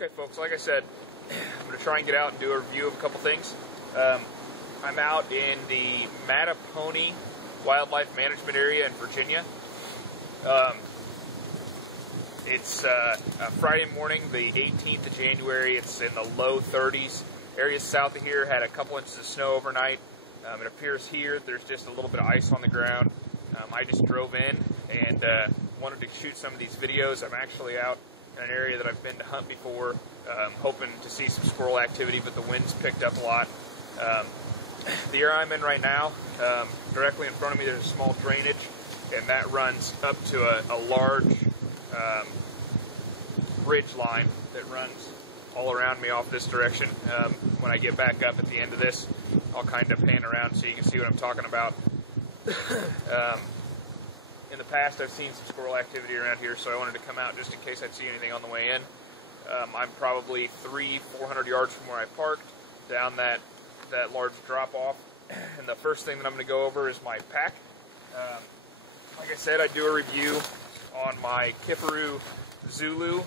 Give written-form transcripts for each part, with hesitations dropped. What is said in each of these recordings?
Okay, folks, like I said, I'm going to try and get out and do a review of a couple things. I'm out in the Mattapony Wildlife Management Area in Virginia. It's a Friday morning, the 18th of January. It's in the low 30s. Areas south of here had a couple inches of snow overnight. It appears here there's just a little bit of ice on the ground. I just drove in and wanted to shoot some of these videos. I'm actually out in an area that I've been to hunt before, hoping to see some squirrel activity, but the wind's picked up a lot. The area I'm in right now, directly in front of me, there's a small drainage, and that runs up to a large ridge line that runs all around me off this direction. When I get back up at the end of this, I'll kind of pan around so you can see what I'm talking about. In the past, I've seen some squirrel activity around here, so I wanted to come out just in case I'd see anything on the way in. I'm probably 300-400 yards from where I parked, down that large drop-off. And the first thing that I'm going to go over is my pack. Like I said, I do a review on my Kifaru Zulu.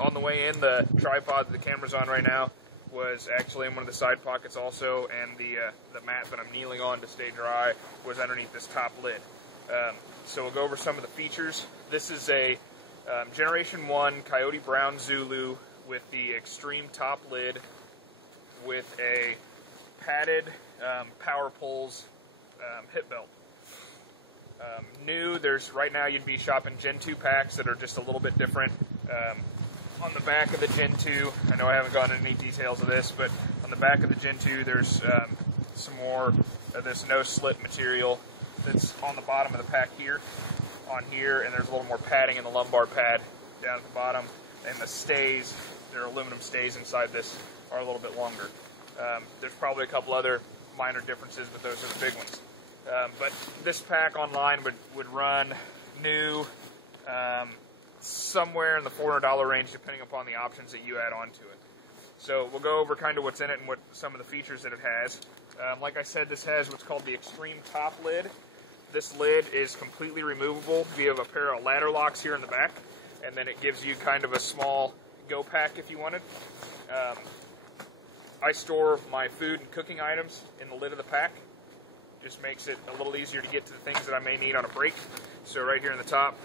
On the way in, the tripod that the camera's on right now was actually in one of the side pockets also, and the mat that I'm kneeling on to stay dry was underneath this top lid. So we'll go over some of the features. This is a Generation 1 Coyote Brown Zulu with the extreme top lid with a padded power poles hip belt. New, right now you'd be shopping Gen 2 packs that are just a little bit different. On the back of the Gen 2, I know I haven't gone into any details of this, but on the back of the Gen 2 there's some more of this no-slip material that's on the bottom of the pack here, on here, and there's a little more padding in the lumbar pad down at the bottom, and the stays, there are aluminum stays inside this, are a little bit longer. There's probably a couple other minor differences, but those are the big ones. But this pack online would run new somewhere in the $400 range, depending upon the options that you add onto it. So we'll go over kind of what's in it and what some of the features that it has. Like I said, this has what's called the extreme top lid. This lid is completely removable. We have a pair of ladder locks here in the back, and then it gives you kind of a small go pack if you wanted. I store my food and cooking items in the lid of the pack. Just makes it a little easier to get to the things that I may need on a break. So right here in the top,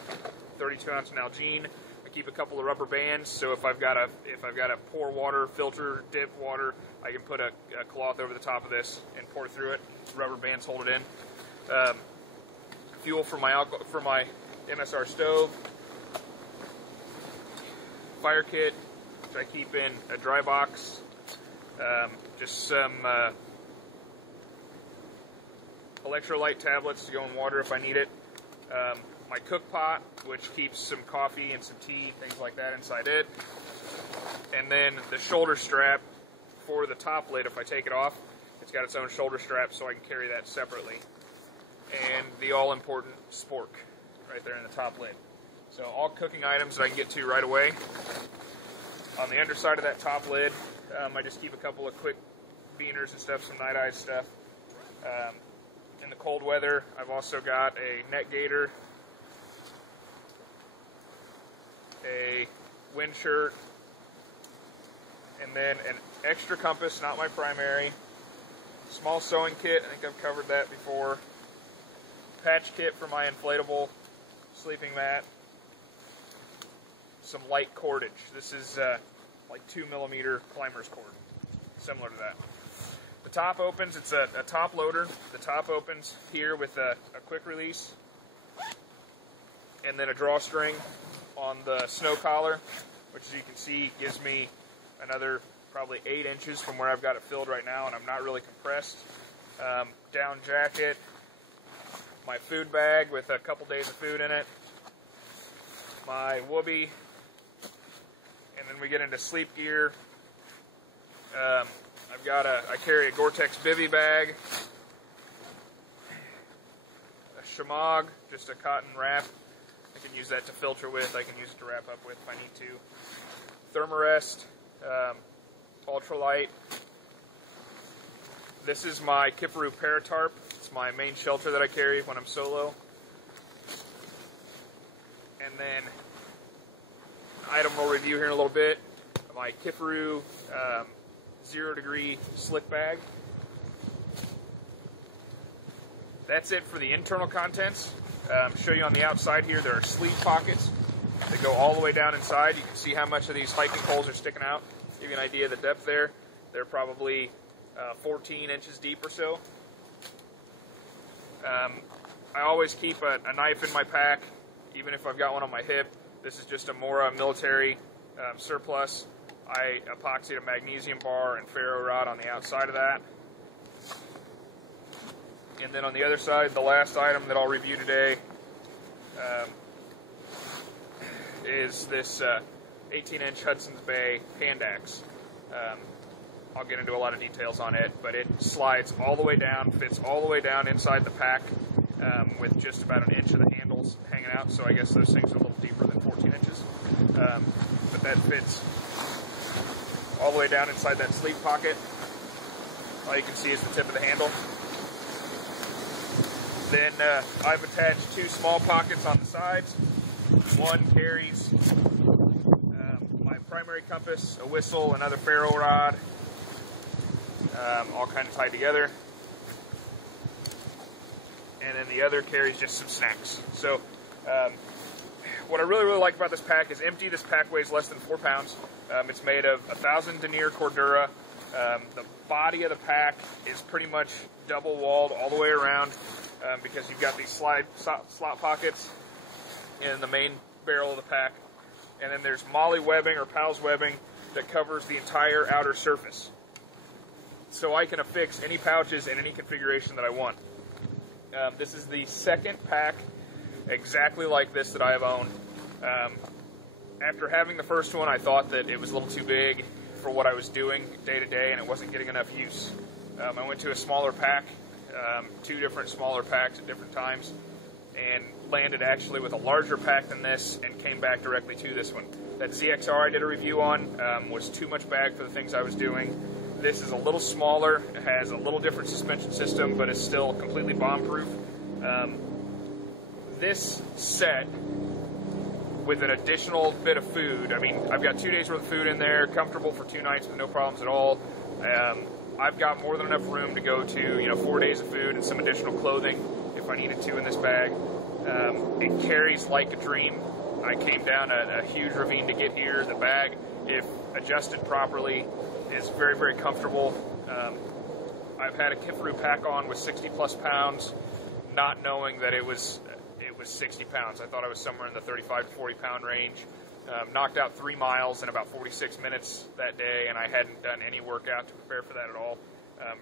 32-ounce Nalgene. I keep a couple of rubber bands, so if I've got to pour water, filter, dip water, I can put a cloth over the top of this and pour through it. Rubber bands hold it in. Fuel for my MSR stove. Fire kit, which I keep in a dry box. Just some electrolyte tablets to go in water if I need it. My cook pot, which keeps some coffee and some tea, things like that inside it. And then the shoulder strap for the top lid, if I take it off, it's got its own shoulder strap so I can carry that separately. And the all-important spork right there in the top lid. So all cooking items that I can get to right away. On the underside of that top lid, I just keep a couple of quick beaners and stuff, some night eye stuff. In the cold weather, I've also got a net gaiter, a wind shirt, and then an extra compass, not my primary, small sewing kit, I think I've covered that before, patch kit for my inflatable sleeping mat, some light cordage. This is like 2mm climber's cord, similar to that. The top opens, it's a top loader. The top opens here with a quick release, and then a drawstring on the snow collar, which as you can see gives me another probably 8 inches from where I've got it filled right now, and I'm not really compressed. Down jacket, my food bag with a couple days of food in it, my whoopee, and then we get into sleep gear. I carry a Gore-Tex bivy bag, a shamog, just a cotton wrap. I can use that to filter with, I can use it to wrap up with if I need to. Thermarest, ultralight. This is my Kifaru Paratarp. It's my main shelter that I carry when I'm solo. And then item we'll review here in a little bit, my Kifaru 0 degree slick bag. That's it for the internal contents. Show you on the outside here, there are sleeve pockets that go all the way down inside. You can see how much of these hiking poles are sticking out. Give you an idea of the depth there. They're probably 14 inches deep or so. I always keep a knife in my pack, even if I've got one on my hip. This is just a Mora military surplus. I epoxied a magnesium bar and ferro rod on the outside of that. And then on the other side, the last item that I'll review today is this 18-inch Hudson's Bay hand axe. I'll get into a lot of details on it, but it slides all the way down, fits all the way down inside the pack with just about an inch of the handles hanging out, so I guess those things are a little deeper than 14 inches. But that fits all the way down inside that sleeve pocket. All you can see is the tip of the handle. Then I've attached 2 small pockets on the sides. One carries my primary compass, a whistle, another ferro rod, all kind of tied together. And then the other carries just some snacks. So what I really like about this pack is empty. This pack weighs less than 4 pounds. It's made of 1,000 denier Cordura. The body of the pack is pretty much double walled all the way around. Because you've got these slot pockets in the main barrel of the pack. And then there's Molly webbing or Pals webbing that covers the entire outer surface. So I can affix any pouches in any configuration that I want. This is the second pack exactly like this that I have owned. After having the first one, I thought that it was a little too big for what I was doing day to day and it wasn't getting enough use. I went to a smaller pack. 2 different smaller packs at different times, and landed actually with a larger pack than this and came back directly to this one. That ZXR I did a review on was too much bag for the things I was doing. This is a little smaller, it has a little different suspension system, but is still completely bomb-proof. This set with an additional bit of food, I mean, I've got 2 days worth of food in there, comfortable for 2 nights with no problems at all. I've got more than enough room to go to, 4 days of food and some additional clothing if I needed to in this bag. It carries like a dream. I came down a huge ravine to get here. The bag, if adjusted properly, is very, very comfortable. I've had a Kifaru pack on with 60+ pounds, not knowing that it was 60 pounds. I thought I was somewhere in the 35 to 40 pound range. Knocked out 3 miles in about 46 minutes that day, and I hadn't done any workout to prepare for that at all.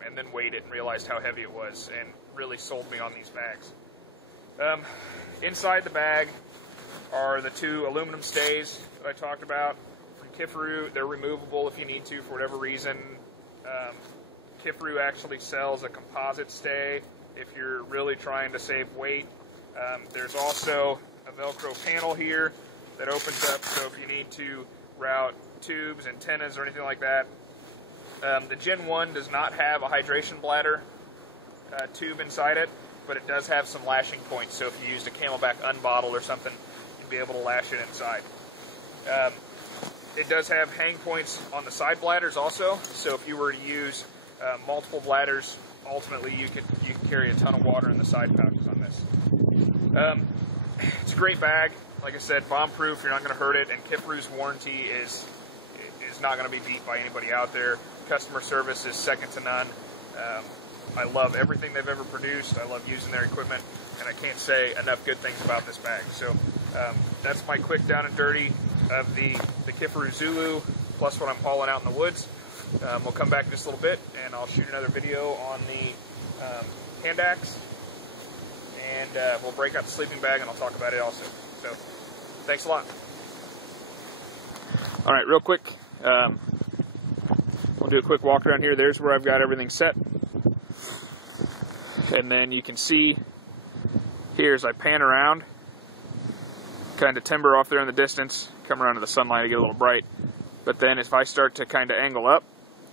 And then weighed it and realized how heavy it was, and really sold me on these bags. Inside the bag are the 2 aluminum stays that I talked about from Kifaru. They're removable if you need to for whatever reason. Kifaru actually sells a composite stay if you're really trying to save weight. There's also a Velcro panel here that opens up, so if you need to route tubes, antennas, or anything like that. The Gen 1 does not have a hydration bladder tube inside it, but it does have some lashing points, so if you used a Camelback unbottle or something, you'd be able to lash it inside. It does have hang points on the side bladders also, so if you were to use multiple bladders, ultimately you could carry a ton of water in the side pouches on this. It's a great bag. Like I said, bomb-proof, you're not going to hurt it, and Kifaru's warranty is not going to be beat by anybody out there. Customer service is second to none. I love everything they've ever produced. I love using their equipment, and I can't say enough good things about this bag. So that's my quick down and dirty of the Kifaru Zulu, plus what I'm hauling out in the woods. We'll come back in just a little bit, and I'll shoot another video on the hand axe, and we'll break out the sleeping bag, and I'll talk about it also. So, thanks a lot. All right, real quick, we'll do a quick walk around here. There's where I've got everything set. And then you can see here as I pan around, kind of timber off there in the distance, come around to the sunlight to get a little bright. But then if I start to kind of angle up,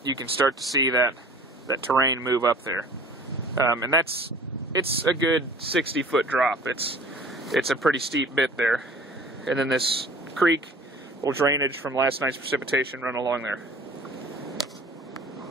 you can start to see that terrain move up there. And it's a good 60-foot drop. It's a pretty steep bit there. And then this creek little drainage from last night's precipitation run along there.